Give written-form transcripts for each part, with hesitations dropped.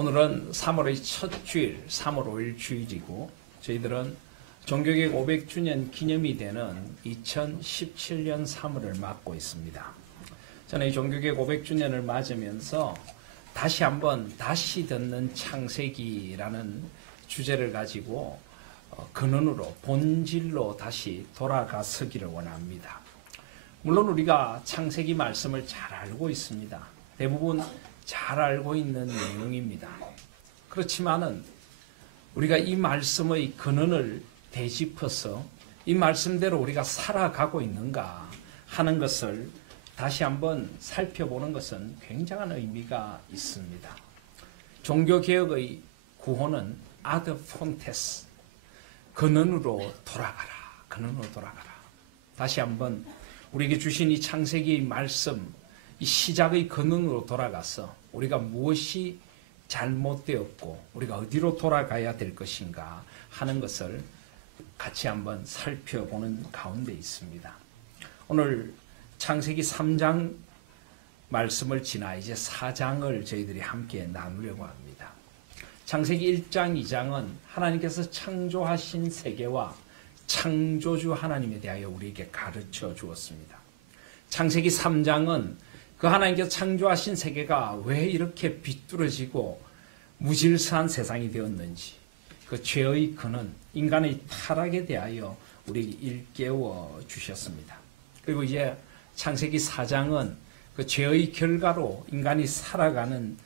오늘은 3월의 첫 주일, 3월 5일 주일이고 저희들은 종교개혁 500주년 기념이 되는 2017년 3월을 맞고 있습니다. 저는 이 종교개혁 500주년을 맞으면서 다시 한번 다시 듣는 창세기라는 주제를 가지고 근원으로 본질로 다시 돌아가서기를 원합니다. 물론 우리가 창세기 말씀을 잘 알고 있습니다. 대부분 잘 알고 있는 내용입니다. 그렇지만은 우리가 이 말씀의 근원을 되짚어서 이 말씀대로 우리가 살아가고 있는가 하는 것을 다시 한번 살펴보는 것은 굉장한 의미가 있습니다. 종교개혁의 구호는 아드 폰테스, 근원으로 돌아가라, 근원으로 돌아가라. 다시 한번 우리에게 주신 이 창세기의 말씀, 이 시작의 근원으로 돌아가서 우리가 무엇이 잘못되었고 우리가 어디로 돌아가야 될 것인가 하는 것을 같이 한번 살펴보는 가운데 있습니다. 오늘 창세기 3장 말씀을 지나 이제 4장을 저희들이 함께 나누려고 합니다. 창세기 1장, 2장은 하나님께서 창조하신 세계와 창조주 하나님에 대하여 우리에게 가르쳐 주었습니다. 창세기 3장은 그 하나님께서 창조하신 세계가 왜 이렇게 비뚤어지고 무질서한 세상이 되었는지, 그 죄의 근원, 인간의 타락에 대하여 우리에게 일깨워 주셨습니다. 그리고 이제 창세기 4장은 그 죄의 결과로 인간이 살아가는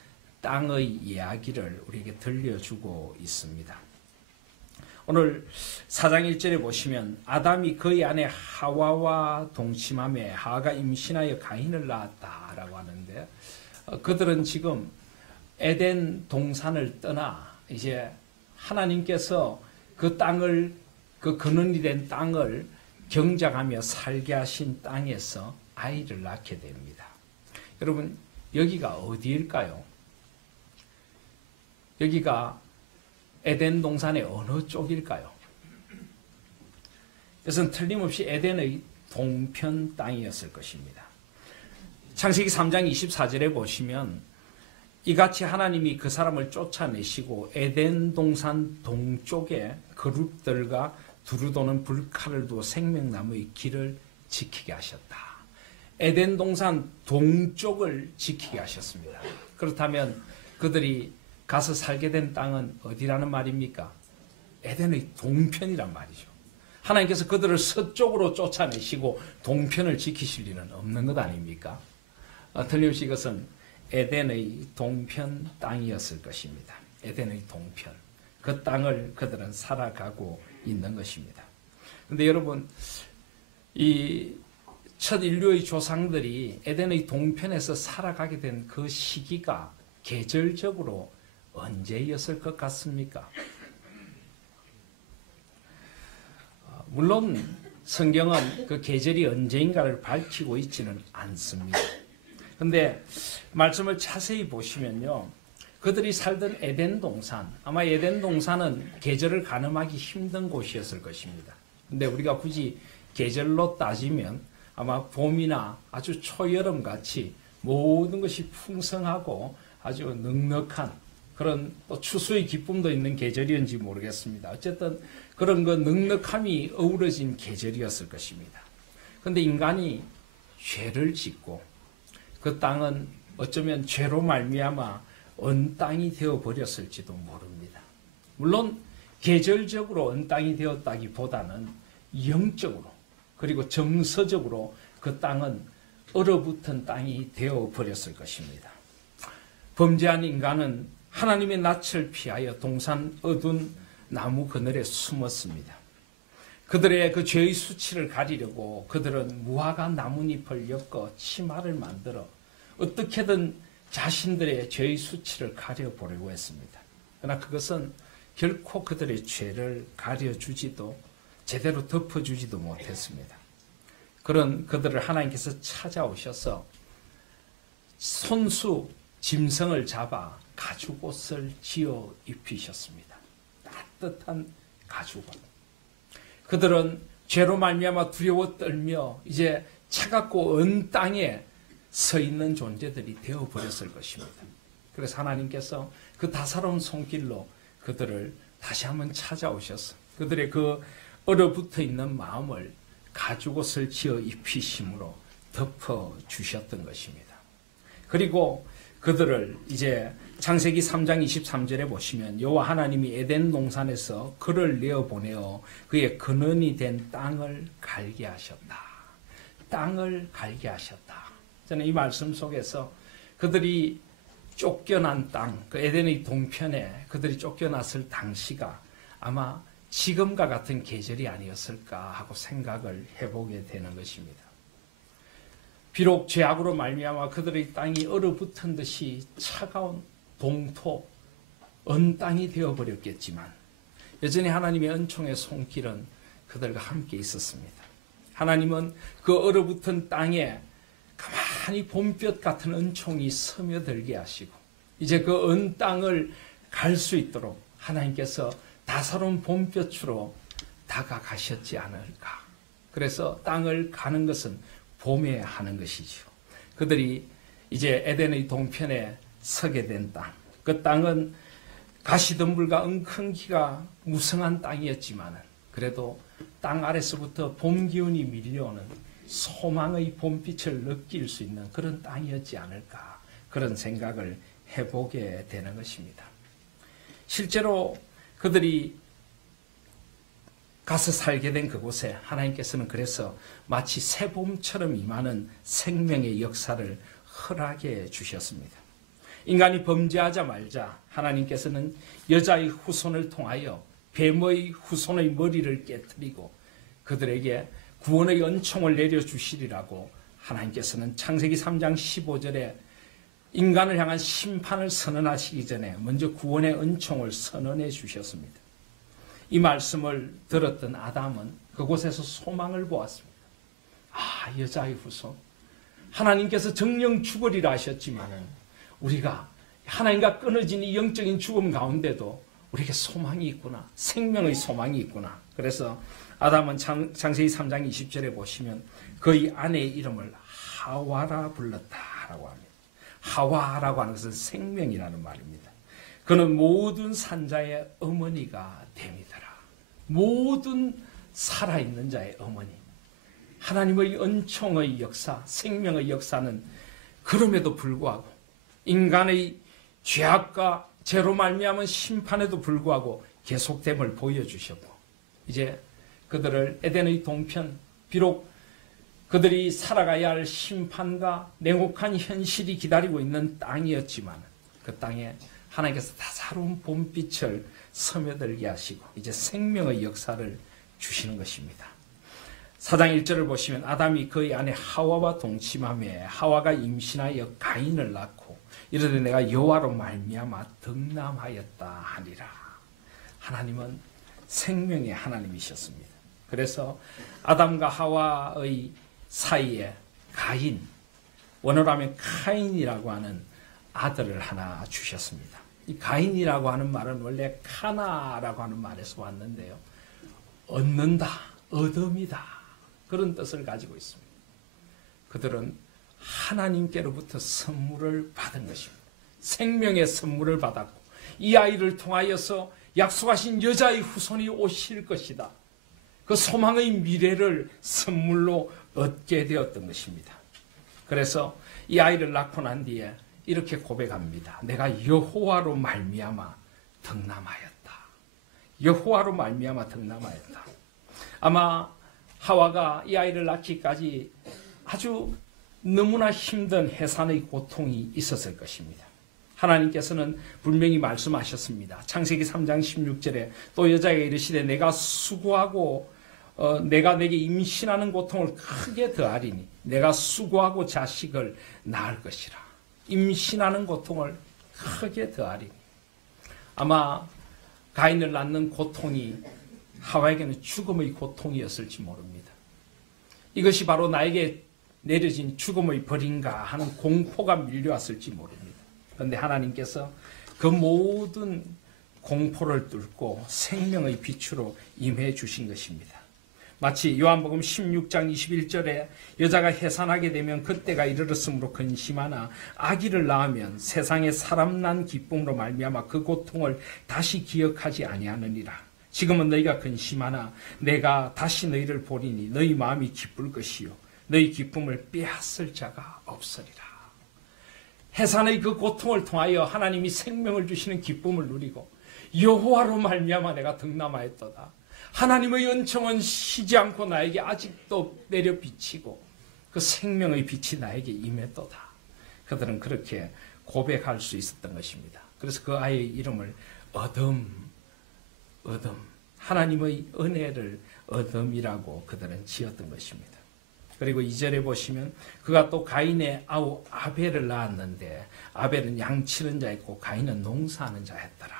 땅의 이야기를 우리에게 들려주고 있습니다. 오늘 4장 1절에 보시면 아담이 그의 아내 하와와 동침하며 하와가 임신하여 가인을 낳았다라고 하는데, 그들은 지금 에덴 동산을 떠나 이제 하나님께서 그 땅을, 그 근원이 된 땅을 경작하며 살게 하신 땅에서 아이를 낳게 됩니다. 여러분, 여기가 어디일까요? 여기가 에덴 동산의 어느 쪽일까요? 이것은 틀림없이 에덴의 동편 땅이었을 것입니다. 창세기 3장 24절에 보시면 이같이 하나님이 그 사람을 쫓아내시고 에덴 동산 동쪽에 그룹들과 두루도는 불칼을 두어 생명나무의 길을 지키게 하셨다. 에덴 동산 동쪽을 지키게 하셨습니다. 그렇다면 그들이 가서 살게 된 땅은 어디라는 말입니까? 에덴의 동편이란 말이죠. 하나님께서 그들을 서쪽으로 쫓아내시고 동편을 지키실 일은 없는 것 아닙니까? 틀림없이 이것은 에덴의 동편 땅이었을 것입니다. 에덴의 동편. 그 땅을 그들은 살아가고 있는 것입니다. 그런데 여러분, 이 첫 인류의 조상들이 에덴의 동편에서 살아가게 된 그 시기가 계절적으로 언제였을 것 같습니까? 물론 성경은 그 계절이 언제인가를 밝히고 있지는 않습니다. 그런데 말씀을 자세히 보시면요, 그들이 살던 에덴 동산, 아마 에덴 동산은 계절을 가늠하기 힘든 곳이었을 것입니다. 그런데 우리가 굳이 계절로 따지면 아마 봄이나 아주 초여름 같이 모든 것이 풍성하고 아주 넉넉한 그런 또 추수의 기쁨도 있는 계절이었는지 모르겠습니다. 어쨌든 그런 그 넉넉함이 어우러진 계절이었을 것입니다. 그런데 인간이 죄를 짓고 그 땅은 어쩌면 죄로 말미암아 언 땅이 되어버렸을지도 모릅니다. 물론 계절적으로 언 땅이 되었다기보다는 영적으로 그리고 정서적으로 그 땅은 얼어붙은 땅이 되어버렸을 것입니다. 범죄한 인간은 하나님의 낯을 피하여 동산 어두운 나무 그늘에 숨었습니다. 그들의 그 죄의 수치를 가리려고 그들은 무화과 나뭇잎을 엮어 치마를 만들어 어떻게든 자신들의 죄의 수치를 가려보려고 했습니다. 그러나 그것은 결코 그들의 죄를 가려주지도 제대로 덮어주지도 못했습니다. 그런 그들을 하나님께서 찾아오셔서 손수 짐승을 잡아 가죽옷을 지어 입히셨습니다. 따뜻한 가죽옷. 그들은 죄로 말미암아 두려워 떨며 이제 차갑고 언 땅에 서 있는 존재들이 되어버렸을 것입니다. 그래서 하나님께서 그 다사로운 손길로 그들을 다시 한번 찾아오셔서 그들의 그 얼어붙어 있는 마음을 가죽옷을 지어 입히심으로 덮어 주셨던 것입니다. 그리고 그들을 이제 창세기 3장 23절에 보시면 여호와 하나님이 에덴 동산에서 그를 내어 보내어 그의 근원이 된 땅을 갈게 하셨다. 땅을 갈게 하셨다. 저는 이 말씀 속에서 그들이 쫓겨난 땅, 그 에덴의 동편에 그들이 쫓겨났을 당시가 아마 지금과 같은 계절이 아니었을까 하고 생각을 해보게 되는 것입니다. 비록 죄악으로 말미암아 그들의 땅이 얼어붙은 듯이 차가운 동토, 언 땅이 되어버렸겠지만 여전히 하나님의 은총의 손길은 그들과 함께 있었습니다. 하나님은 그 얼어붙은 땅에 가만히 봄볕 같은 은총이 스며들게 하시고 이제 그 언 땅을 갈 수 있도록 하나님께서 다사로운 봄볕으로 다가가셨지 않을까. 그래서 땅을 가는 것은 봄에 하는 것이죠. 그들이 이제 에덴의 동편에 서게 된 땅. 그 땅은 가시덤불과 엉겅퀴가 무성한 땅이었지만 그래도 땅 아래서부터 봄 기운이 밀려오는 소망의 봄빛을 느낄 수 있는 그런 땅이었지 않을까. 그런 생각을 해보게 되는 것입니다. 실제로 그들이 가서 살게 된 그곳에 하나님께서는 그래서 마치 새봄처럼 임하는 생명의 역사를 허락해 주셨습니다. 인간이 범죄하자마자 하나님께서는 여자의 후손을 통하여 뱀의 후손의 머리를 깨뜨리고 그들에게 구원의 은총을 내려주시리라고 하나님께서는 창세기 3장 15절에 인간을 향한 심판을 선언하시기 전에 먼저 구원의 은총을 선언해 주셨습니다. 이 말씀을 들었던 아담은 그곳에서 소망을 보았습니다. 아, 여자의 후손. 하나님께서 정령 죽으리라 하셨지만은 우리가 하나님과 끊어진 이 영적인 죽음 가운데도 우리에게 소망이 있구나. 생명의 소망이 있구나. 그래서 아담은 창세기 3장 20절에 보시면 그의 아내의 이름을 하와라 불렀다라고 합니다. 하와라고 하는 것은 생명이라는 말입니다. 그는 모든 산자의 어머니가 됨이더라. 모든 살아있는 자의 어머니. 하나님의 은총의 역사, 생명의 역사는 그럼에도 불구하고 인간의 죄악과 죄로 말미암은 심판에도 불구하고 계속됨을 보여주셨고 이제 그들을 에덴의 동편, 비록 그들이 살아가야 할 심판과 냉혹한 현실이 기다리고 있는 땅이었지만 그 땅에 하나님께서 다사로운 봄빛을 스며들게 하시고 이제 생명의 역사를 주시는 것입니다. 4장 1절을 보시면 아담이 그의 아내 하와와 동침하며 하와가 임신하여 가인을 낳고 이르되 내가 여호와로 말미암아 덕남하였다 하니라. 하나님은 생명의 하나님이셨습니다. 그래서 아담과 하와의 사이에 가인, 원어로 하면 카인이라고 하는 아들을 하나 주셨습니다. 이 가인이라고 하는 말은 원래 카나라고 하는 말에서 왔는데요. 얻는다, 얻음이다. 그런 뜻을 가지고 있습니다. 그들은 하나님께로부터 선물을 받은 것입니다. 생명의 선물을 받았고 이 아이를 통하여서 약속하신 여자의 후손이 오실 것이다. 그 소망의 미래를 선물로 얻게 되었던 것입니다. 그래서 이 아이를 낳고 난 뒤에 이렇게 고백합니다. 내가 여호와로 말미암아 덕남하였다. 여호와로 말미암아 덕남하였다. 아마 하와가 이 아이를 낳기까지 아주 너무나 힘든 해산의 고통이 있었을 것입니다. 하나님께서는 분명히 말씀하셨습니다. 창세기 3장 16절에 또 여자에게 이르시되 내가 수고하고 내가 내게 임신하는 고통을 크게 더하리니 내가 수고하고 자식을 낳을 것이라. 임신하는 고통을 크게 더하리니. 아마 가인을 낳는 고통이 하와에게는 죽음의 고통이었을지 모릅니다. 이것이 바로 나에게 내려진 죽음의 벌인가 하는 공포가 밀려왔을지 모릅니다. 그런데 하나님께서 그 모든 공포를 뚫고 생명의 빛으로 임해 주신 것입니다. 마치 요한복음 16장 21절에 여자가 해산하게 되면 그때가 이르렀으므로 근심하나 아기를 낳으면 세상에 사람 난 기쁨으로 말미암아 그 고통을 다시 기억하지 아니하느니라. 지금은 너희가 근심하나 내가 다시 너희를 보리니 너희 마음이 기쁠 것이요 너희 기쁨을 빼앗을 자가 없으리라. 해산의 그 고통을 통하여 하나님이 생명을 주시는 기쁨을 누리고 여호와로 말미암아 내가 득남하였도다. 하나님의 은총은 쉬지 않고 나에게 아직도 내려 비치고 그 생명의 빛이 나에게 임했도다. 그들은 그렇게 고백할 수 있었던 것입니다. 그래서 그 아이의 이름을 어둠, 하나님의 은혜를 어둠이라고 그들은 지었던 것입니다. 그리고 2절에 보시면 그가 또 가인의 아우 아벨을 낳았는데 아벨은 양치는 자였고 가인은 농사하는 자였더라.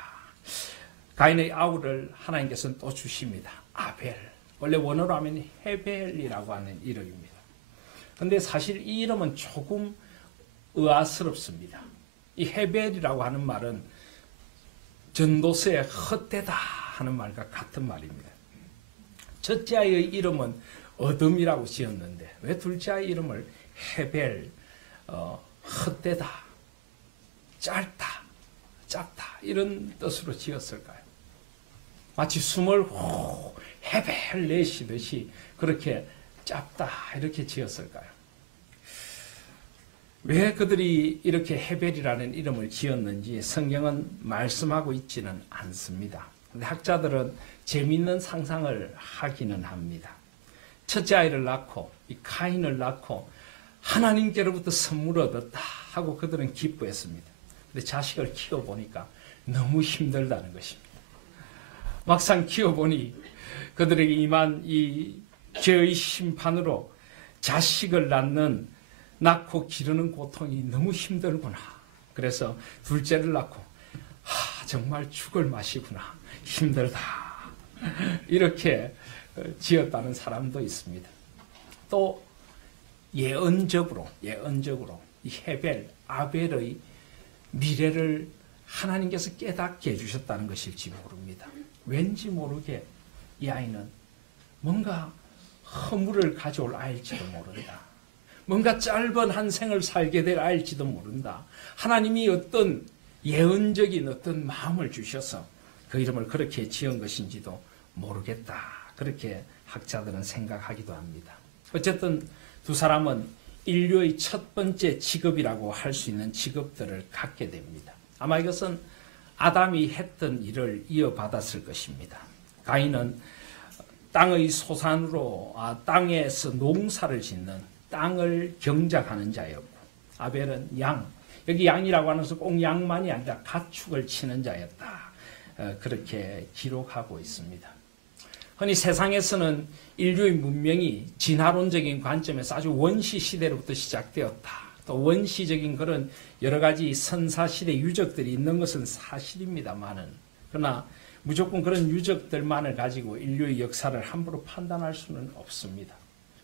가인의 아우를 하나님께서는 또 주십니다. 아벨. 원래 원어로 하면 헤벨이라고 하는 이름입니다. 그런데 사실 이 이름은 조금 의아스럽습니다. 이 헤벨이라고 하는 말은 전도서에 헛되다 하는 말과 같은 말입니다. 첫째 아이의 이름은 어둠이라고 지었는데 왜 둘째 아이 이름을 헤벨, 헛되다, 짧다, 작다 이런 뜻으로 지었을까요? 마치 숨을 호 헤벨 내쉬듯이 그렇게 짧다 이렇게 지었을까요? 왜 그들이 이렇게 헤벨이라는 이름을 지었는지 성경은 말씀하고 있지는 않습니다. 근데 학자들은 재미있는 상상을 하기는 합니다. 첫째 아이를 낳고 이 가인을 낳고 하나님께로부터 선물을 얻었다 하고 그들은 기뻐했습니다. 근데 자식을 키워보니까 너무 힘들다는 것입니다. 막상 키워보니 그들에게 임한 이 죄의 심판으로 자식을 낳고 기르는 고통이 너무 힘들구나. 그래서 둘째를 낳고 정말 죽을 맛이구나. 힘들다. 이렇게 지었다는 사람도 있습니다. 또 예언적으로 이 헤벨, 아벨의 미래를 하나님께서 깨닫게 해주셨다는 것일지 모릅니다. 왠지 모르게 이 아이는 뭔가 허물을 가져올 아이일지도 모른다. 뭔가 짧은 한 생을 살게 될 아이일지도 모른다. 하나님이 어떤 예언적인 어떤 마음을 주셔서 그 이름을 그렇게 지은 것인지도 모르겠다. 그렇게 학자들은 생각하기도 합니다. 어쨌든 두 사람은 인류의 첫 번째 직업이라고 할 수 있는 직업들을 갖게 됩니다. 아마 이것은 아담이 했던 일을 이어받았을 것입니다. 가인은 땅의 소산으로 땅에서 농사를 짓는 땅을 경작하는 자였고 아벨은 양, 여기 양이라고 하는 것은 꼭 양만이 아니라 가축을 치는 자였다. 그렇게 기록하고 있습니다. 흔히 세상에서는 인류의 문명이 진화론적인 관점에서 아주 원시 시대로부터 시작되었다. 또 원시적인 그런 여러 가지 선사시대 유적들이 있는 것은 사실입니다만은 그러나 무조건 그런 유적들만을 가지고 인류의 역사를 함부로 판단할 수는 없습니다.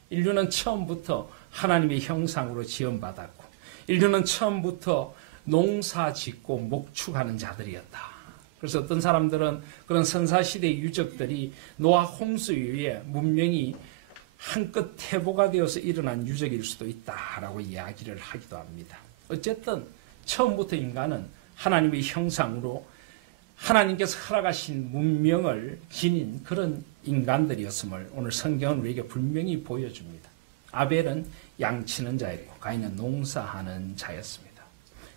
인류는 처음부터 하나님의 형상으로 지음받았고 인류는 처음부터 농사 짓고 목축하는 자들이었다. 그래서 어떤 사람들은 그런 선사시대의 유적들이 노아 홍수 이후에 문명이 한껏 퇴보가 되어서 일어난 유적일 수도 있다라고 이야기를 하기도 합니다. 어쨌든 처음부터 인간은 하나님의 형상으로 하나님께서 허락하신 문명을 지닌 그런 인간들이었음을 오늘 성경은 우리에게 분명히 보여줍니다. 아벨은 양치는 자였고 가인은 농사하는 자였습니다.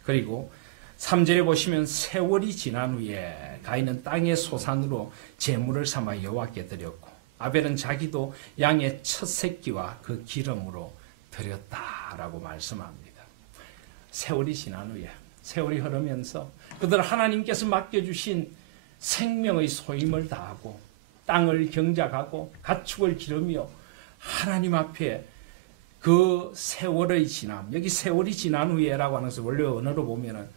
그리고 3절에 보시면 세월이 지난 후에 가인은 땅의 소산으로 제물을 삼아 여호와께 드렸고 아벨은 자기도 양의 첫 새끼와 그 기름으로 드렸다라고 말씀합니다. 세월이 지난 후에 세월이 흐르면서 그들은 하나님께서 맡겨주신 생명의 소임을 다하고 땅을 경작하고 가축을 기르며 하나님 앞에 그 세월의 지남, 여기 세월이 지난 후에라고 하는 것을 원래 언어로 보면은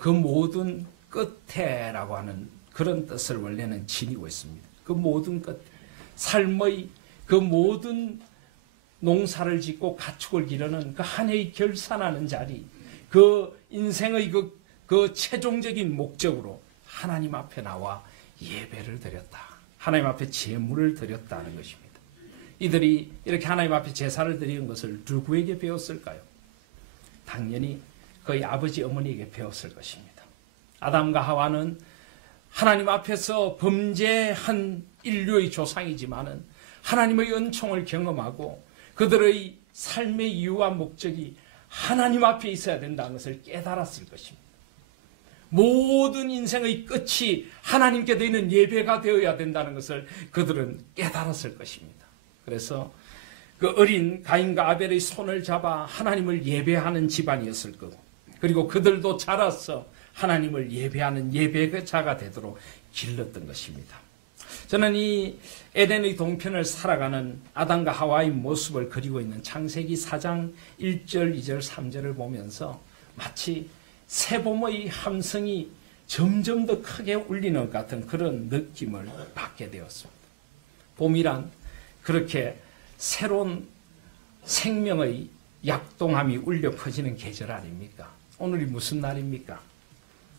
그 모든 끝에라고 하는 그런 뜻을 원래는 지니고 있습니다. 그 모든 끝, 삶의 그 모든 농사를 짓고 가축을 기르는 그 한 해의 결산하는 자리, 그 인생의 그 최종적인 목적으로 하나님 앞에 나와 예배를 드렸다. 하나님 앞에 제물을 드렸다는 것입니다. 이들이 이렇게 하나님 앞에 제사를 드리는 것을 누구에게 배웠을까요? 당연히 그의 아버지 어머니에게 배웠을 것입니다. 아담과 하와는 하나님 앞에서 범죄한 인류의 조상이지만은 하나님의 은총을 경험하고 그들의 삶의 이유와 목적이 하나님 앞에 있어야 된다는 것을 깨달았을 것입니다. 모든 인생의 끝이 하나님께 드리는 예배가 되어야 된다는 것을 그들은 깨달았을 것입니다. 그래서 그 어린 가인과 아벨의 손을 잡아 하나님을 예배하는 집안이었을 거고, 그리고 그들도 자라서 하나님을 예배하는 예배자가 되도록 길렀던 것입니다. 저는 이 에덴의 동편을 살아가는 아담과 하와의 모습을 그리고 있는 창세기 4장 1절, 2절, 3절을 보면서 마치 새봄의 함성이 점점 더 크게 울리는 것 같은 그런 느낌을 받게 되었습니다. 봄이란 그렇게 새로운 생명의 약동함이 울려 퍼지는 계절 아닙니까? 오늘이 무슨 날입니까?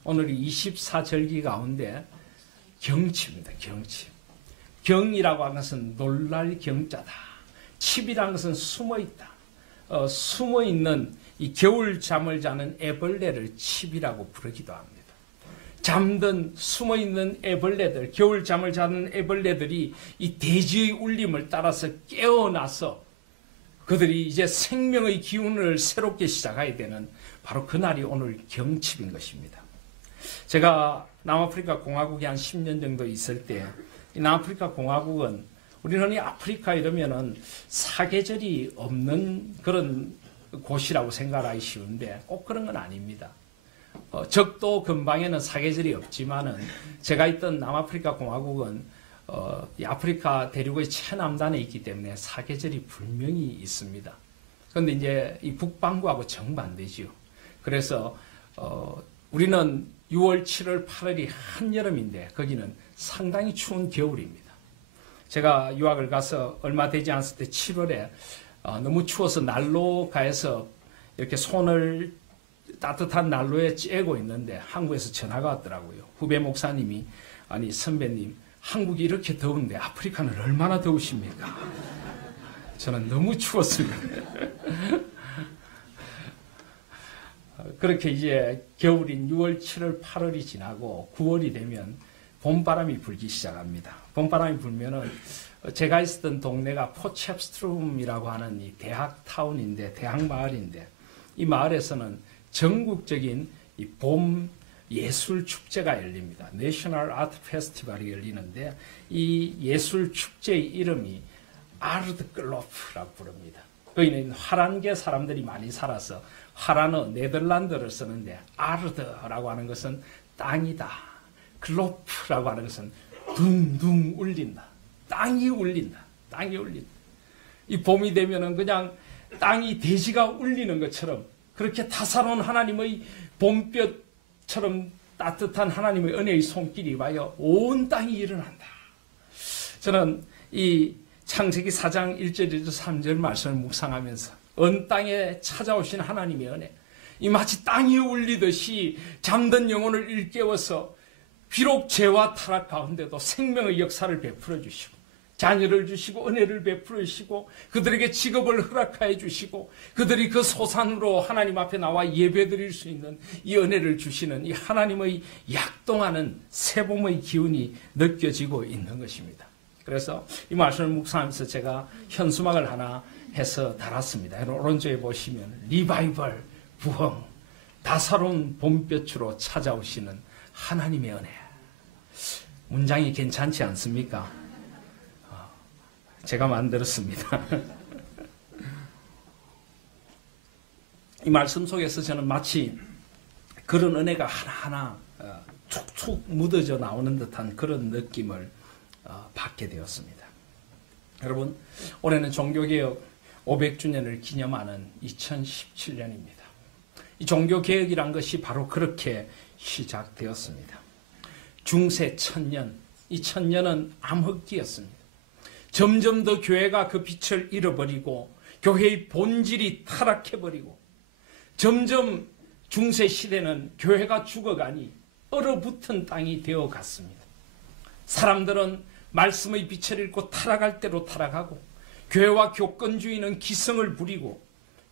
오늘이 24절기 가운데 경칩입니다. 경칩. 경이라고 하는 것은 놀랄 경자다. 칩이라는 것은 숨어있다. 숨어있는 이 겨울 잠을 자는 애벌레를 칩이라고 부르기도 합니다. 잠든 숨어있는 애벌레들, 겨울 잠을 자는 애벌레들이 이 대지의 울림을 따라서 깨어나서 그들이 이제 생명의 기운을 새롭게 시작해야 되는 바로 그날이 오늘 경칩인 것입니다. 제가 남아프리카 공화국에 한 10년 정도 있을 때, 이 남아프리카 공화국은 우리는 흔히 아프리카 이러면은 사계절이 없는 그런 곳이라고 생각하기 쉬운데 꼭 그런 건 아닙니다. 적도 근방에는 사계절이 없지만은 제가 있던 남아프리카 공화국은 이 아프리카 대륙의 최남단에 있기 때문에 사계절이 분명히 있습니다. 그런데 이제 이 북반구하고 정반대지요. 그래서 우리는 6월, 7월, 8월이 한여름인데 거기는 상당히 추운 겨울입니다. 제가 유학을 가서 얼마 되지 않았을 때 7월에 너무 추워서 난로가에서 이렇게 손을 따뜻한 난로에 쬐고 있는데 한국에서 전화가 왔더라고요. 후배 목사님이, 아니 선배님, 한국이 이렇게 더운데 아프리카는 얼마나 더우십니까? 저는 너무 추웠습니다. 그렇게 이제 겨울인 6월, 7월, 8월이 지나고 9월이 되면 봄바람이 불기 시작합니다. 봄바람이 불면은 제가 있었던 동네가 포체프스트룸이라고 하는 이 대학 타운인데, 대학 마을인데, 이 마을에서는 전국적인 이 봄 예술 축제가 열립니다. 내셔널 아트 페스티벌이 열리는데 이 예술 축제의 이름이 아르드 글로프라고 부릅니다. 거기는 화란계 사람들이 많이 살아서 화란어 네덜란드를 쓰는데 아르드라고 하는 것은 땅이다. 글로프라고 하는 것은 둥둥 울린다. 땅이 울린다. 땅이 울린다. 이 봄이 되면은 그냥 땅이 대지가 울리는 것처럼 그렇게 다사로운 하나님의 봄볕처럼 따뜻한 하나님의 은혜의 손길이 와요. 온 땅이 일어난다. 저는 이 창세기 4장 1절에서 3절 말씀을 묵상하면서 온 땅에 찾아오신 하나님의 은혜, 이 마치 땅이 울리듯이 잠든 영혼을 일깨워서 비록 죄와 타락 가운데도 생명의 역사를 베풀어 주시고 자녀를 주시고 은혜를 베풀어 주시고 그들에게 직업을 허락하여 주시고 그들이 그 소산으로 하나님 앞에 나와 예배드릴 수 있는 이 은혜를 주시는 이 하나님의 약동하는 새봄의 기운이 느껴지고 있는 것입니다. 그래서 이 말씀을 묵상하면서 제가 현수막을 하나 해서 달았습니다. 오른쪽에 보시면 리바이벌, 부흥, 다사로운 봄볕으로 찾아오시는 하나님의 은혜. 문장이 괜찮지 않습니까? 제가 만들었습니다. 이 말씀 속에서 저는 마치 그런 은혜가 하나하나 툭툭 묻어져 나오는 듯한 그런 느낌을 받게 되었습니다. 여러분, 올해는 종교개혁 500주년을 기념하는 2017년입니다. 이 종교개혁이란 것이 바로 그렇게 시작되었습니다. 중세 천년, 이 천년은 암흑기였습니다. 점점 더 교회가 그 빛을 잃어버리고 교회의 본질이 타락해버리고 점점 중세 시대는 교회가 죽어가니 얼어붙은 땅이 되어갔습니다. 사람들은 말씀의 빛을 잃고 타락할 대로 타락하고 교회와 교권주의는 기성을 부리고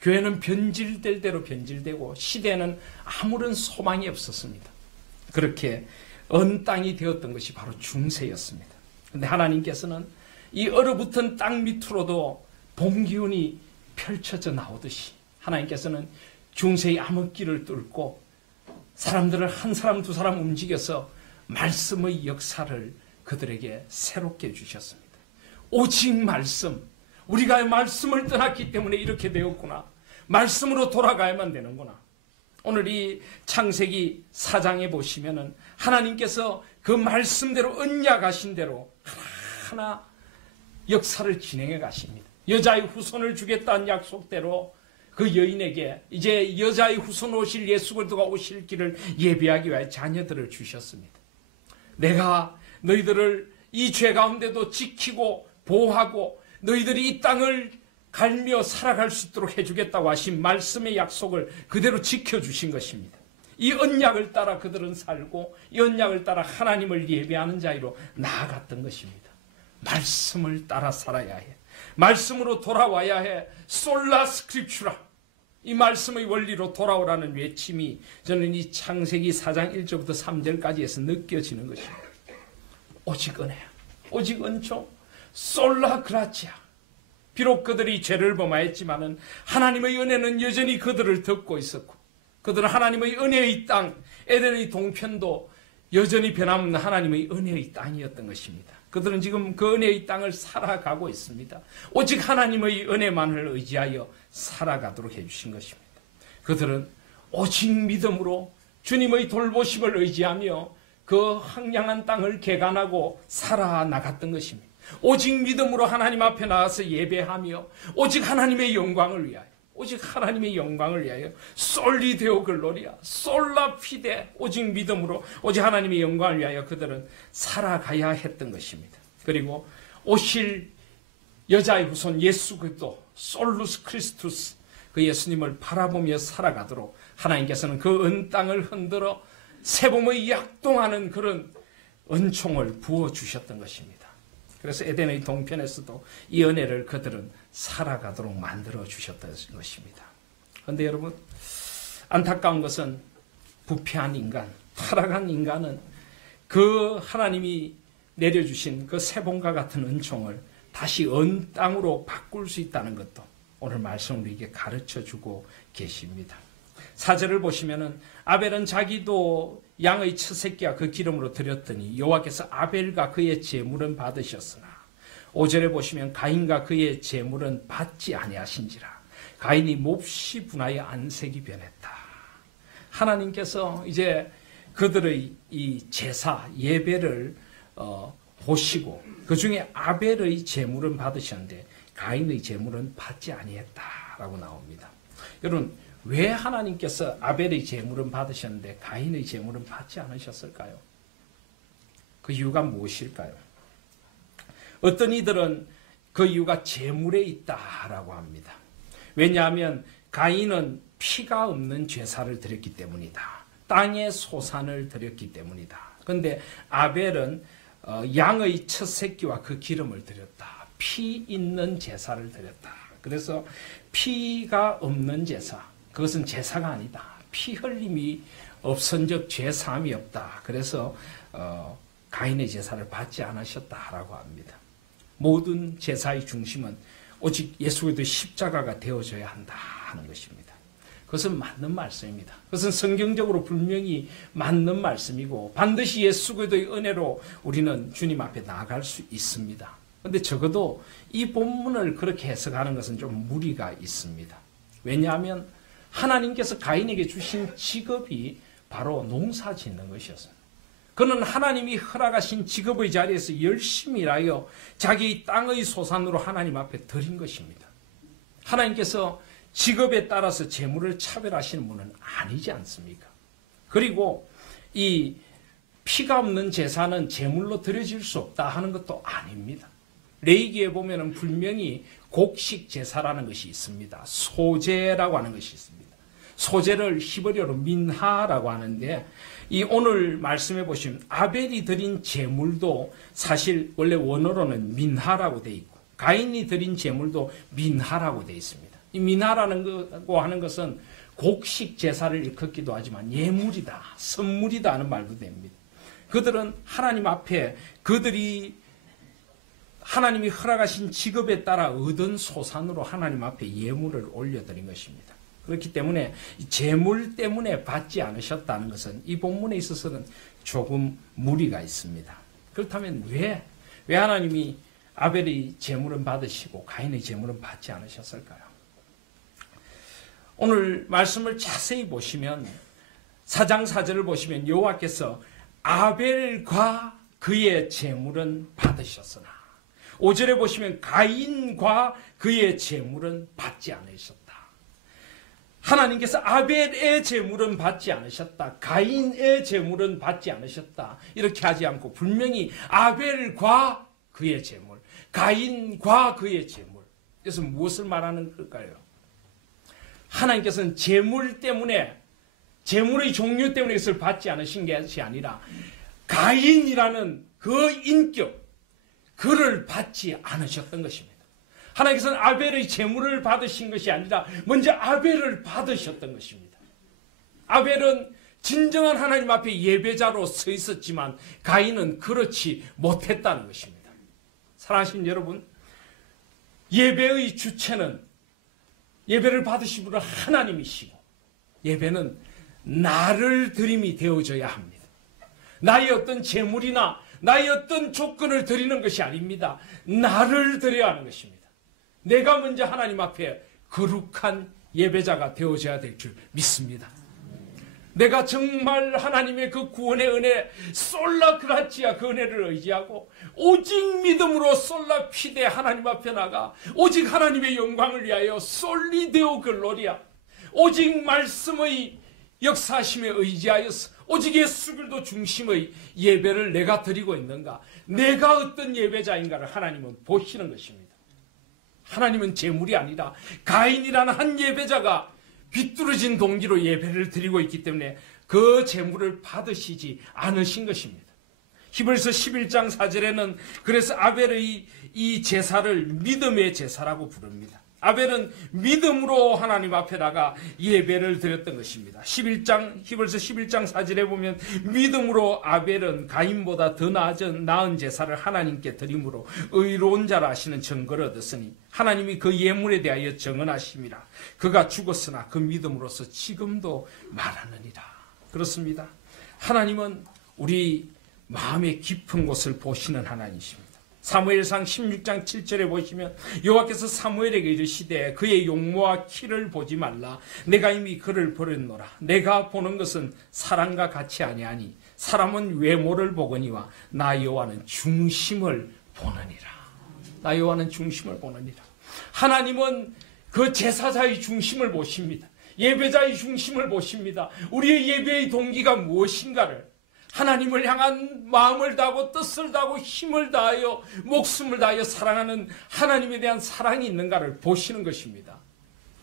교회는 변질될 대로 변질되고 시대에는 아무런 소망이 없었습니다. 그렇게 언 땅이 되었던 것이 바로 중세였습니다. 그런데 하나님께서는 이 얼어붙은 땅 밑으로도 봄 기운이 펼쳐져 나오듯이 하나님께서는 중세의 암흑기를 뚫고 사람들을 한 사람 두 사람 움직여서 말씀의 역사를 그들에게 새롭게 해주셨습니다. 오직 말씀, 우리가 말씀을 떠났기 때문에 이렇게 되었구나. 말씀으로 돌아가야만 되는구나. 오늘 이 창세기 4장에 보시면은 하나님께서 그 말씀대로 언약하신 대로 하나하나 역사를 진행해 가십니다. 여자의 후손을 주겠다는 약속대로 그 여인에게 이제 여자의 후손 오실 예수 그리스도가 오실 길을 예비하기 위해 자녀들을 주셨습니다. 내가 너희들을 이 죄 가운데도 지키고 보호하고 너희들이 이 땅을 갈며 살아갈 수 있도록 해주겠다고 하신 말씀의 약속을 그대로 지켜주신 것입니다. 이 언약을 따라 그들은 살고 이 언약을 따라 하나님을 예배하는 자리로 나아갔던 것입니다. 말씀을 따라 살아야 해. 말씀으로 돌아와야 해. 솔라 스크립추라. 이 말씀의 원리로 돌아오라는 외침이 저는 이 창세기 4장 1절부터 3절까지에서 느껴지는 것입니다. 오직 은혜야. 오직 은총. 솔라 그라치아. 비록 그들이 죄를 범하였지만은 하나님의 은혜는 여전히 그들을 덮고 있었고 그들은 하나님의 은혜의 땅 에덴의 동편도 여전히 변함없는 하나님의 은혜의 땅이었던 것입니다. 그들은 지금 그 은혜의 땅을 살아가고 있습니다. 오직 하나님의 은혜만을 의지하여 살아가도록 해주신 것입니다. 그들은 오직 믿음으로 주님의 돌보심을 의지하며 그 황량한 땅을 개간하고 살아나갔던 것입니다. 오직 믿음으로 하나님 앞에 나가서 예배하며 오직 하나님의 영광을 위하여 오직 하나님의 영광을 위하여 솔리 데오 글로리아 솔라 피데 오직 믿음으로 오직 하나님의 영광을 위하여 그들은 살아가야 했던 것입니다. 그리고 오실 여자의 후손 예수 그리스도 솔루스 크리스투스 그 예수님을 바라보며 살아가도록 하나님께서는 그 은 땅을 흔들어 세봄의 약동하는 그런 은총을 부어주셨던 것입니다. 그래서 에덴의 동편에서도 이 은혜를 그들은 살아가도록 만들어 주셨던 것입니다. 그런데 여러분 안타까운 것은 부패한 인간, 타락한 인간은 그 하나님이 내려주신 그 세봄과 같은 은총을 다시 은 땅으로 바꿀 수 있다는 것도 오늘 말씀을 우리에게 가르쳐주고 계십니다. 4절을 보시면은 아벨은 자기도 양의 첫 새끼와 그 기름으로 드렸더니 여호와께서 아벨과 그의 제물은 받으셨으나 5절에 보시면 가인과 그의 제물은 받지 아니하신지라 가인이 몹시 분하여 안색이 변했다. 하나님께서 이제 그들의 이 제사 예배를 보시고 그 중에 아벨의 제물은 받으셨는데 가인의 제물은 받지 아니했다라고 나옵니다. 여러분 왜 하나님께서 아벨의 제물은 받으셨는데 가인의 제물은 받지 않으셨을까요? 그 이유가 무엇일까요? 어떤 이들은 그 이유가 제물에 있다라고 합니다. 왜냐하면 가인은 피가 없는 제사를 드렸기 때문이다. 땅의 소산을 드렸기 때문이다. 그런데 아벨은 양의 첫 새끼와 그 기름을 드렸다. 피 있는 제사를 드렸다. 그래서 피가 없는 제사, 그것은 제사가 아니다. 피 흘림이 없은즉 죄사함이 없다. 그래서 가인의 제사를 받지 않으셨다라고 합니다. 모든 제사의 중심은 오직 예수 그리스도의 십자가가 되어져야 한다 하는 것입니다. 그것은 맞는 말씀입니다. 그것은 성경적으로 분명히 맞는 말씀이고 반드시 예수 그리스도의 은혜로 우리는 주님 앞에 나아갈 수 있습니다. 그런데 적어도 이 본문을 그렇게 해석하는 것은 좀 무리가 있습니다. 왜냐하면 하나님께서 가인에게 주신 직업이 바로 농사 짓는 것이었어요. 그는 하나님이 허락하신 직업의 자리에서 열심히 일하여 자기 땅의 소산으로 하나님 앞에 드린 것입니다. 하나님께서 직업에 따라서 재물을 차별하시는 분은 아니지 않습니까? 그리고 이 피가 없는 제사는 제물로 드려질 수 없다 하는 것도 아닙니다. 레위기에 보면은 분명히 곡식 제사라는 것이 있습니다. 소제라고 하는 것이 있습니다. 소제를 히브리어로 민하라고 하는데 이 오늘 말씀해 보시면 아벨이 드린 제물도 사실 원래 원어로는 민하라고 돼 있고 가인이 드린 제물도 민하라고 되어 있습니다. 이 민하라는 거 하는 것은 곡식 제사를 일컫기도 하지만 예물이다, 선물이다 하는 말도 됩니다. 그들은 하나님 앞에 그들이 하나님이 허락하신 직업에 따라 얻은 소산으로 하나님 앞에 예물을 올려드린 것입니다. 그렇기 때문에 제물 때문에 받지 않으셨다는 것은 이 본문에 있어서는 조금 무리가 있습니다. 그렇다면 왜 하나님이 아벨의 제물은 받으시고 가인의 제물은 받지 않으셨을까요? 오늘 말씀을 자세히 보시면 4장 4절을 보시면 여호와께서 아벨과 그의 제물은 받으셨으나 5절에 보시면 가인과 그의 제물은 받지 않으셨다. 하나님께서 아벨의 제물은 받지 않으셨다. 가인의 제물은 받지 않으셨다. 이렇게 하지 않고 분명히 아벨과 그의 제물, 가인과 그의 제물. 그래서 무엇을 말하는 걸까요? 하나님께서는 제물 때문에, 제물의 종류 때문에 이것을 받지 않으신 것이 아니라 가인이라는 그 인격, 그를 받지 않으셨던 것입니다. 하나님께서는 아벨의 제물을 받으신 것이 아니라 먼저 아벨을 받으셨던 것입니다. 아벨은 진정한 하나님 앞에 예배자로 서 있었지만 가인은 그렇지 못했다는 것입니다. 사랑하신 여러분, 예배의 주체는 예배를 받으신 분은 하나님이시고 예배는 나를 드림이 되어져야 합니다. 나의 어떤 제물이나 나의 어떤 조건을 드리는 것이 아닙니다. 나를 드려야 하는 것입니다. 내가 먼저 하나님 앞에 거룩한 예배자가 되어져야 될 줄 믿습니다. 내가 정말 하나님의 그 구원의 은혜 솔라 그라치아 그 은혜를 의지하고 오직 믿음으로 솔라 피데 하나님 앞에 나가 오직 하나님의 영광을 위하여 솔리데오 글로리아 오직 말씀의 역사심에 의지하여서 오직 예수 그리스도 중심의 예배를 내가 드리고 있는가, 내가 어떤 예배자인가를 하나님은 보시는 것입니다. 하나님은 제물이 아니라 가인이라는 한 예배자가 비뚤어진 동기로 예배를 드리고 있기 때문에 그 제물을 받으시지 않으신 것입니다. 히브리서 11장 4절에는 그래서 아벨의 이 제사를 믿음의 제사라고 부릅니다. 아벨은 믿음으로 하나님 앞에 나가 예배를 드렸던 것입니다. 히브리서 11장 4절에 보면 믿음으로 아벨은 가인보다 더 나은 제사를 하나님께 드림으로 의로운 자라 하시는 증거를 얻었으니 하나님이 그 예물에 대하여 정언하심이라. 그가 죽었으나 그 믿음으로서 지금도 말하느니라. 그렇습니다. 하나님은 우리 마음의 깊은 곳을 보시는 하나님이십니다. 사무엘상 16장 7절에 보시면 여호와께서 사무엘에게 이르시되 그의 용모와 키를 보지 말라. 내가 이미 그를 버렸노라. 내가 보는 것은 사람과 같이 아니하니 사람은 외모를 보거니와 나 여호와는 중심을 보느니라. 나 여호와는 중심을 보느니라. 하나님은 그 제사자의 중심을 보십니다. 예배자의 중심을 보십니다. 우리의 예배의 동기가 무엇인가를 하나님을 향한 마음을 다하고 뜻을 다하고 힘을 다하여 목숨을 다하여 사랑하는 하나님에 대한 사랑이 있는가를 보시는 것입니다.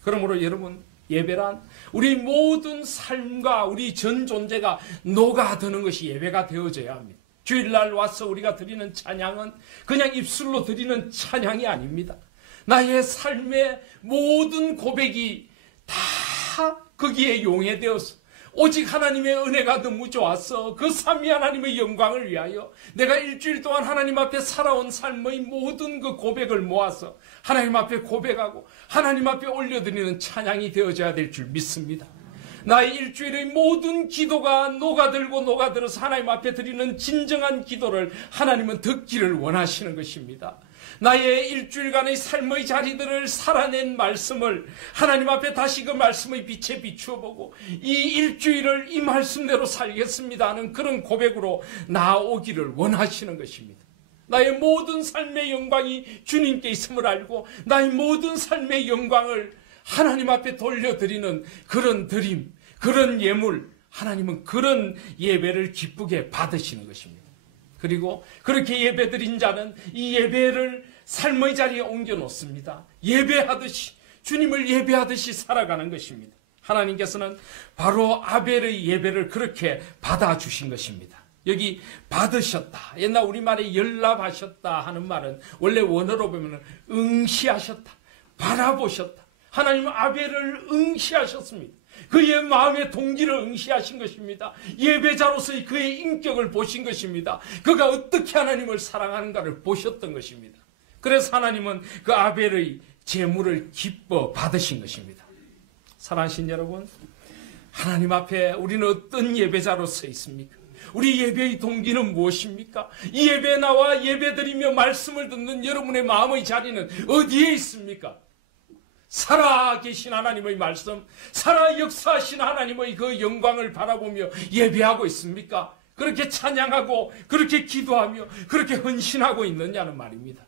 그러므로 여러분, 예배란 우리 모든 삶과 우리 전 존재가 녹아드는 것이 예배가 되어져야 합니다. 주일날 와서 우리가 드리는 찬양은 그냥 입술로 드리는 찬양이 아닙니다. 나의 삶의 모든 고백이 다 거기에 용해되어서 오직 하나님의 은혜가 너무 좋아서 그 삼위 하나님의 영광을 위하여 내가 일주일 동안 하나님 앞에 살아온 삶의 모든 그 고백을 모아서 하나님 앞에 고백하고 하나님 앞에 올려드리는 찬양이 되어져야 될 줄 믿습니다. 나의 일주일의 모든 기도가 녹아들어서 하나님 앞에 드리는 진정한 기도를 하나님은 듣기를 원하시는 것입니다. 나의 일주일간의 삶의 자리들을 살아낸 말씀을 하나님 앞에 다시 그 말씀의 빛에 비추어 보고 이 일주일을 이 말씀대로 살겠습니다 하는 그런 고백으로 나아오기를 원하시는 것입니다. 나의 모든 삶의 영광이 주님께 있음을 알고 나의 모든 삶의 영광을 하나님 앞에 돌려드리는 그런 드림, 그런 예물, 하나님은 그런 예배를 기쁘게 받으시는 것입니다. 그리고 그렇게 예배드린 자는 이 예배를 삶의 자리에 옮겨놓습니다. 예배하듯이, 주님을 예배하듯이 살아가는 것입니다. 하나님께서는 바로 아벨의 예배를 그렇게 받아주신 것입니다. 여기 받으셨다. 옛날 우리말에 열납하셨다 하는 말은 원래 원어로 보면 응시하셨다. 바라보셨다. 하나님은 아벨을 응시하셨습니다. 그의 마음의 동기를 응시하신 것입니다. 예배자로서의 그의 인격을 보신 것입니다. 그가 어떻게 하나님을 사랑하는가를 보셨던 것입니다. 그래서 하나님은 그 아벨의 제물을 기뻐 받으신 것입니다. 사랑하신 여러분, 하나님 앞에 우리는 어떤 예배자로 서 있습니까? 우리 예배의 동기는 무엇입니까? 이 예배에 나와 예배드리며 말씀을 듣는 여러분의 마음의 자리는 어디에 있습니까? 살아계신 하나님의 말씀, 살아 역사하신 하나님의 그 영광을 바라보며 예배하고 있습니까? 그렇게 찬양하고 그렇게 기도하며 그렇게 헌신하고 있느냐는 말입니다.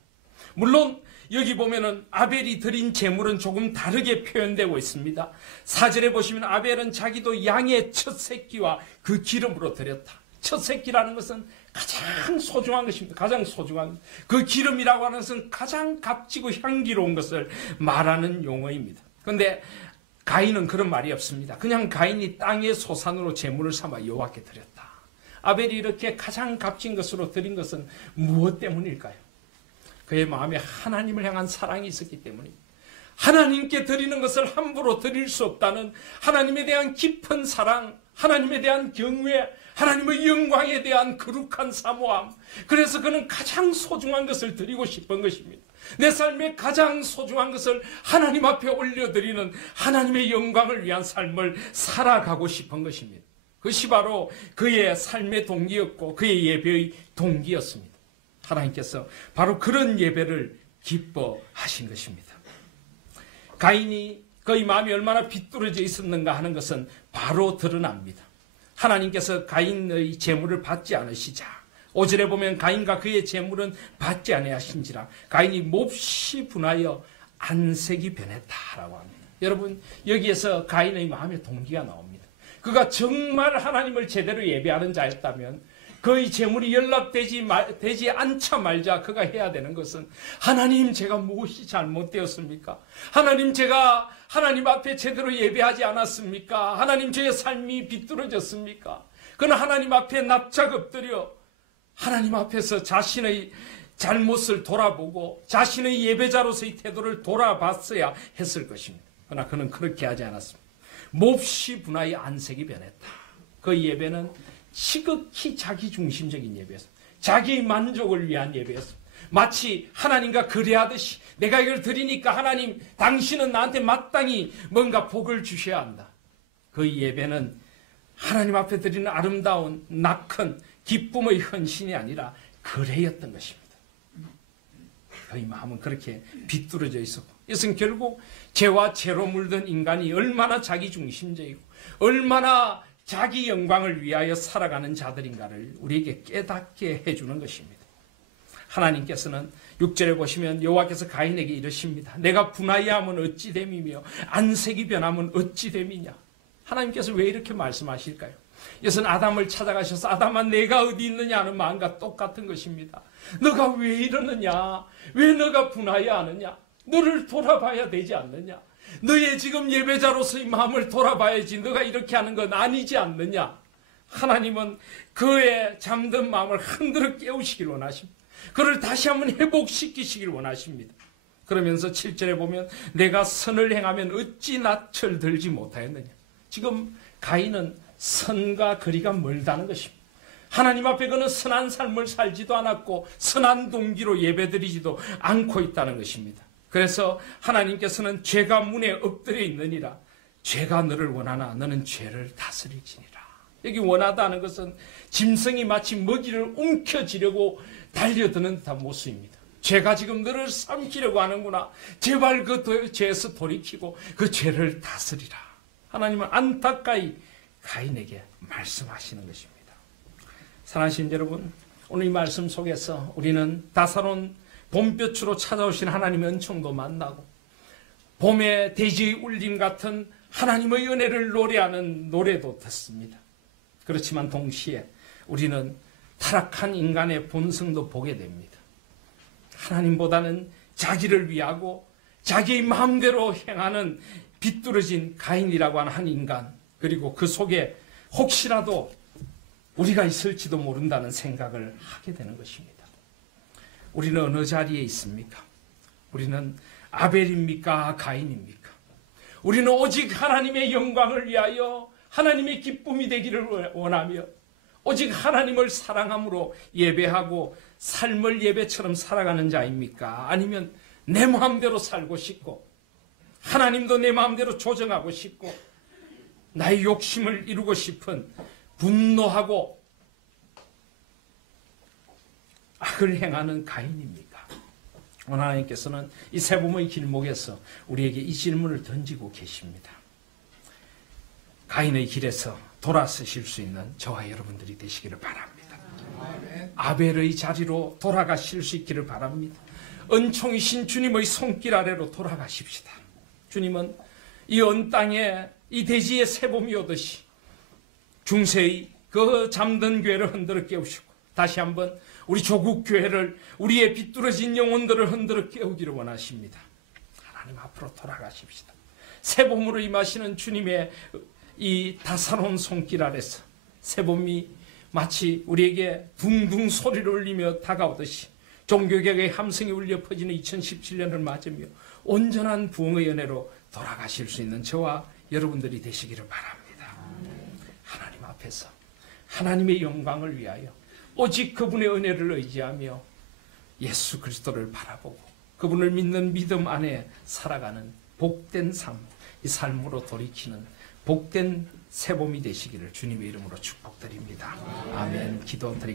물론 여기 보면은 아벨이 드린 제물은 조금 다르게 표현되고 있습니다. 4절에 보시면 아벨은 자기도 양의 첫 새끼와 그 기름으로 드렸다. 첫 새끼라는 것은 가장 소중한 것입니다. 가장 소중한 그 기름이라고 하는 것은 가장 값지고 향기로운 것을 말하는 용어입니다. 그런데 가인은 그런 말이 없습니다. 그냥 가인이 땅의 소산으로 제물을 삼아 여호와께 드렸다. 아벨이 이렇게 가장 값진 것으로 드린 것은 무엇 때문일까요? 그의 마음에 하나님을 향한 사랑이 있었기 때문입니다. 하나님께 드리는 것을 함부로 드릴 수 없다는 하나님에 대한 깊은 사랑, 하나님에 대한 경외, 하나님의 영광에 대한 거룩한 사모함. 그래서 그는 가장 소중한 것을 드리고 싶은 것입니다. 내 삶의 가장 소중한 것을 하나님 앞에 올려드리는 하나님의 영광을 위한 삶을 살아가고 싶은 것입니다. 그것이 바로 그의 삶의 동기였고 그의 예배의 동기였습니다. 하나님께서 바로 그런 예배를 기뻐하신 것입니다. 가인이 그의 마음이 얼마나 비뚤어져 있었는가 하는 것은 바로 드러납니다. 하나님께서 가인의 제물을 받지 않으시자 5절에 보면 가인과 그의 제물은 받지 아니하신지라 가인이 몹시 분하여 안색이 변했다라고 합니다. 여러분, 여기에서 가인의 마음의 동기가 나옵니다. 그가 정말 하나님을 제대로 예배하는 자였다면 그의 제물이 연락되지 않자 말자 그가 해야 되는 것은 하나님, 제가 무엇이 잘못되었습니까? 하나님, 제가 하나님 앞에 제대로 예배하지 않았습니까? 하나님, 저의 삶이 비뚤어졌습니까? 그는 하나님 앞에 납작 엎드려 하나님 앞에서 자신의 잘못을 돌아보고 자신의 예배자로서의 태도를 돌아봤어야 했을 것입니다. 그러나 그는 그렇게 하지 않았습니다. 몹시 분하여 안색이 변했다. 그 예배는 지극히 자기중심적인 예배였습니다. 자기의 만족을 위한 예배였습니다. 마치 하나님과 거래하듯이 내가 이걸 드리니까 하나님, 당신은 나한테 마땅히 뭔가 복을 주셔야 한다. 그 예배는 하나님 앞에 드리는 아름다운 낙헌 기쁨의 헌신이 아니라 거래였던 것입니다. 그의 마음은 그렇게 비뚤어져 있었고, 이것은 결국 죄와 죄로 물든 인간이 얼마나 자기중심적이고 얼마나 자기 영광을 위하여 살아가는 자들인가를 우리에게 깨닫게 해주는 것입니다. 하나님께서는 6절에 보시면 여호와께서 가인에게 이르십니다. 내가 분하여하면 어찌 됨이며 안색이 변하면 어찌 됨이냐. 하나님께서 왜 이렇게 말씀하실까요? 이것은 아담을 찾아가셔서 아담아, 내가 어디 있느냐 하는 마음과 똑같은 것입니다. 너가 왜 이러느냐? 왜 너가 분하여하느냐? 너를 돌아봐야 되지 않느냐? 너의 지금 예배자로서의 마음을 돌아봐야지. 너가 이렇게 하는 건 아니지 않느냐? 하나님은 그의 잠든 마음을 흔들어 깨우시길 원하십니다. 그를 다시 한번 회복시키시길 원하십니다. 그러면서 7절에 보면 내가 선을 행하면 어찌 낯을 들지 못하였느냐. 지금 가인은 선과 거리가 멀다는 것입니다. 하나님 앞에 그는 선한 삶을 살지도 않았고 선한 동기로 예배드리지도 않고 있다는 것입니다. 그래서 하나님께서는 죄가 문에 엎드려 있느니라. 죄가 너를 원하나 너는 죄를 다스릴지니라. 여기 원하다는 것은 짐승이 마치 먹이를 움켜쥐려고 달려드는 듯한 모습입니다. 죄가 지금 너를 삼키려고 하는구나. 제발 그 죄에서 돌이키고 그 죄를 다스리라. 하나님은 안타까이 가인에게 말씀하시는 것입니다. 사랑하신 여러분, 오늘 이 말씀 속에서 우리는 다사로운 봄볕으로 찾아오신 하나님의 은총도 만나고 봄의 대지의 울림 같은 하나님의 은혜를 노래하는 노래도 듣습니다. 그렇지만 동시에 우리는 타락한 인간의 본성도 보게 됩니다. 하나님보다는 자기를 위하고 자기의 마음대로 행하는 비뚤어진 가인이라고 하는 한 인간, 그리고 그 속에 혹시라도 우리가 있을지도 모른다는 생각을 하게 되는 것입니다. 우리는 어느 자리에 있습니까? 우리는 아벨입니까? 가인입니까? 우리는 오직 하나님의 영광을 위하여 하나님의 기쁨이 되기를 원하며 오직 하나님을 사랑함으로 예배하고 삶을 예배처럼 살아가는 자입니까? 아니면 내 마음대로 살고 싶고 하나님도 내 마음대로 조정하고 싶고 나의 욕심을 이루고 싶은 분노하고 악을 행하는 가인입니까? 오늘 하나님께서는 이 세봄의 길목에서 우리에게 이 질문을 던지고 계십니다. 가인의 길에서 돌아서실 수 있는 저와 여러분들이 되시기를 바랍니다. 아벨의 자리로 돌아가실 수 있기를 바랍니다. 은총이신 주님의 손길 아래로 돌아가십시다. 주님은 이 온 땅에 이 대지의 새봄이 오듯이 중세의 그 잠든 교회를 흔들어 깨우시고 다시 한번 우리 조국 교회를 우리의 비뚤어진 영혼들을 흔들어 깨우기를 원하십니다. 하나님 앞으로 돌아가십시다. 새봄으로 임하시는 주님의 이 다사로운 손길 아래서 새봄이 마치 우리에게 붕붕 소리를 울리며 다가오듯이 종교개혁의 함성이 울려 퍼지는 2017년을 맞으며 온전한 부흥의 은혜로 돌아가실 수 있는 저와 여러분들이 되시기를 바랍니다. 하나님 앞에서 하나님의 영광을 위하여 오직 그분의 은혜를 의지하며 예수 그리스도를 바라보고 그분을 믿는 믿음 안에 살아가는 복된 삶, 이 삶으로 돌이키는 복된 새봄이 되시기를 주님의 이름으로 축복드립니다. 아멘. 기도드립니다.